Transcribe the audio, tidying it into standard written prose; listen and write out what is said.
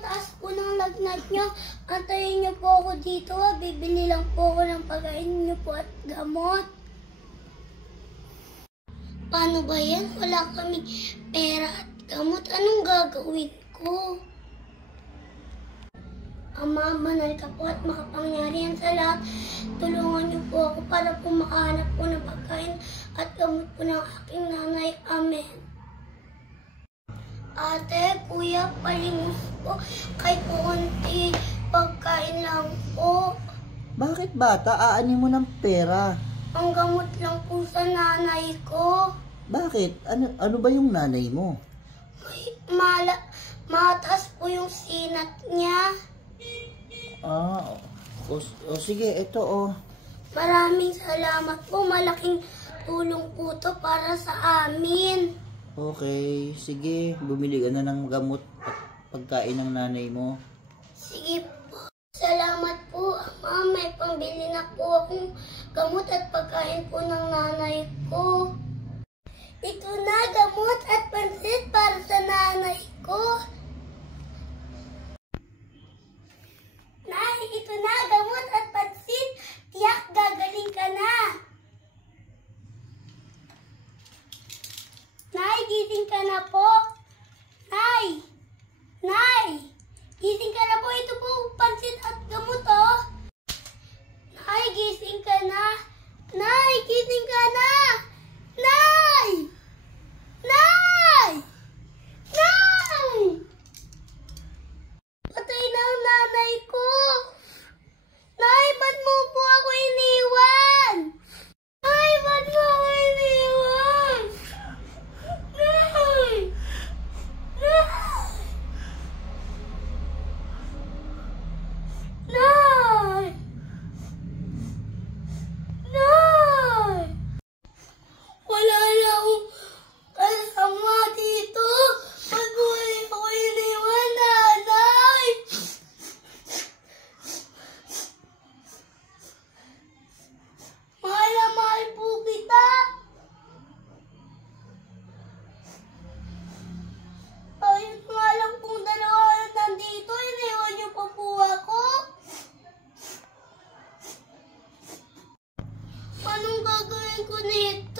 taas po ng lagnat nyo. Antayin nyo po ako dito. Bibili lang po ako ng pagkain nyo po at gamot. Paano ba yan? Wala kaming pera at gamot. Anong gagawin ko? Ama, banal ka po at makapangyarihan sa lahat. Tulungan niyo po ako para po makahanap po ng pagkain at gamot po ng aking nanay. Amen. Ate, kuya, palimos po. Kahit po konti pagkain lang po. Bakit bata? Aanin mo ng pera. Ang gamot lang po sa nanay ko. Bakit? Ano ba yung nanay mo? Mataas po yung sinat niya. Sige, ito Maraming salamat po. Malaking tulong po to para sa amin. Okay, sige. Bumili ka na ng gamot at pagkain ng nanay mo. Sige po. Salamat po, Ama. May pambili na po akong gamot at pagkain po ng nanay ko. Ito na, gamot at pansit para sa nanay ko. Nay, ito na, gamot at pansit. Tiyak, gagaling ka na. Nay, gising ka na po. Nay! Nay! Gising ka na po. Ito po, pansit at gamot, oh. Nay, gising ka na. Nay, gising ka na. Nay! Nay! Nay! Patay na ang nanay ko. Nay, ba't mo po ako iniwan? Nay, ba't mo ako iniwan? Nay! Nay! Nay! Wala na akong kasama dito. Ba't mo ako iniwan, nanay? Mahal na mahal po kita. Ayun nga lang pong dalawa na nandito. Iniwan niyo pa po ako. Anong gagawin ko nito?